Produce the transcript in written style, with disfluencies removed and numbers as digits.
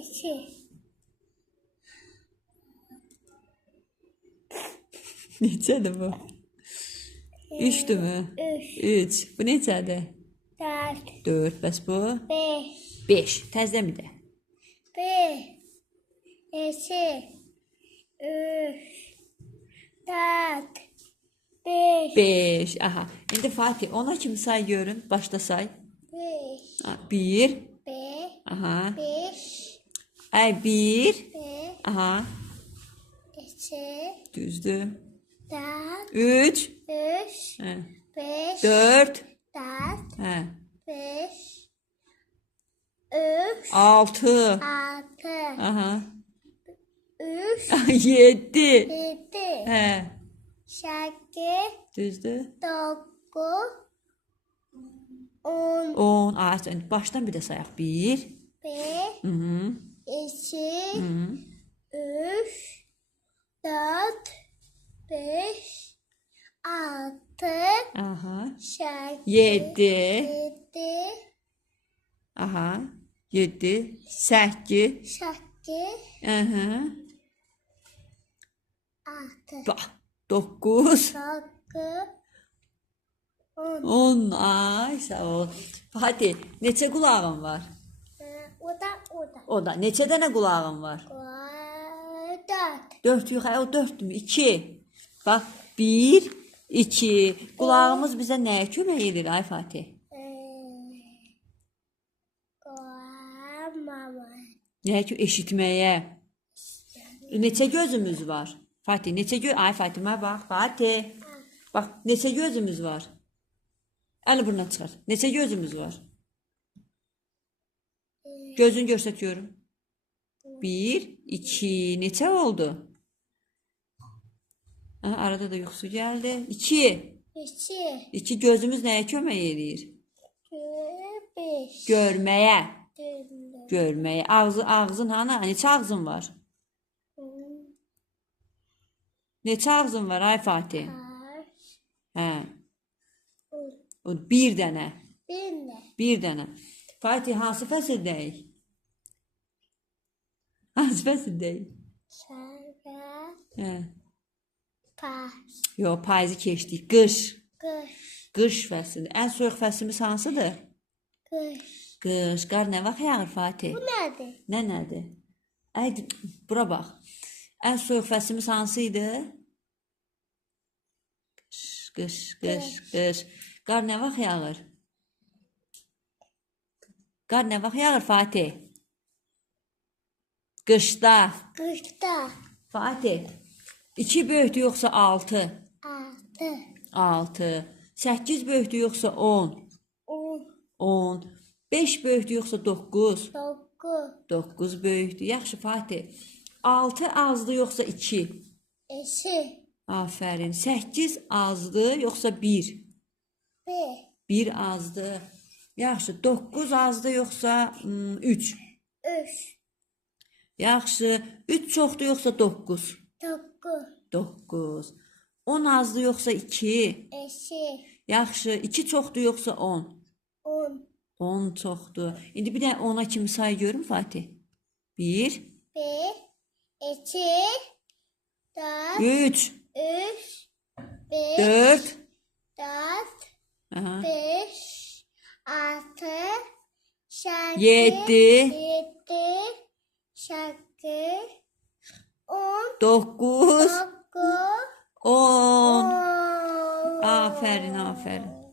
İki. Neçədir bu? 3'dür mü? Üç. 3. Bu neçədir? Dört. 4. Bəs bu? Beş. 5. Təzəmi də. Bir. İki. Üç. Dört. Beş. 5. Aha. İndi Fatih ona kimi say görün. Başda say. Beş. 1. Beş. Aha. Beş. Ay 1. Beş. Aha. İki. Düzdür. Dört. 3. Üç. Beş. 4. Dört. Hə. Beş. Üç. 6. Altı. Aha. Üç. 7. Yedi. Hə. Sekiz. Düzdür. Dokuz. On. 10. Ay, başdan bir də sayaq. 1. Bir. Hı. İki. Hı. Üç. Dört. Beş. Altı. Aha. Sekiz. 7. Yedi. Aha. 7. 8. Sekiz. Aha. Altı. Bax. 9. Dokuz. On. 10. Ay, sağ ol. Fatih, neçə qulağın var? O da. O da. Neçə dənə qulağın var? Dört. 4 yox, o 4-dür. 2. Bax, 1, 2. Qulağımız bizə nəyə kömək edir ay Fatih? Mama. Nəyə ki, eşitməyə. Neçə gözümüz var? Fatih, neçə göz... Ay Fatimə bax, Fatih. Bax, neçə gözümüz var? Əli buruna çıxar. Neçə gözümüz var? Gözünü göstəriyorum. 1, 2, neçə oldu? Ha, arada da yuxusu gəldi. 2. İki. 2 gözümüz nəyə kömək edir? Beş. Görməyə. Dört. Görməyə. Ağzın hanı? Neçə ağzın var? Neçə ağzın var ay Fatih? Hə. O bir dənə. Bir dənə. Fatih, hansı fəsildəyik? Hansı fəsildəyik? Hə. Yox, payızı keçdik. Qış. Qış fəsili. Ən soyuq fəslimiz hansıdır? Qış. Qar nə vaxt yağır Fatih? Bu nədir? Nədir? Ay, bura bax. Ən soyuq fəslimiz hansı idi? Qış. Qar nə vaxt yağır? Qar nə vaxt yağır Fatih? Qışda. Fatih. 2 böyükdür yoxsa 6? 6. 8 böyükdür yoxsa 10? 10. 5 böyükdür yoxsa 9? 9 böyükdür. Yaxşı Fatih. 6 azdır yoxsa 2? Aferin. 8 azdır yoxsa 1? 1 azdır. Yaxşı. 9 azdır yoxsa 3? Yaxşı. 3 çoxdur yoxsa 9? 9. 10 azdır yoxsa 2? Yaxşı. 2 çoxdur yoxsa 10? 10 çoxdur. İndi bir də 10'a kimi say görüm Fatih. 1, 3, 4, 7, 9, 10. Aferin.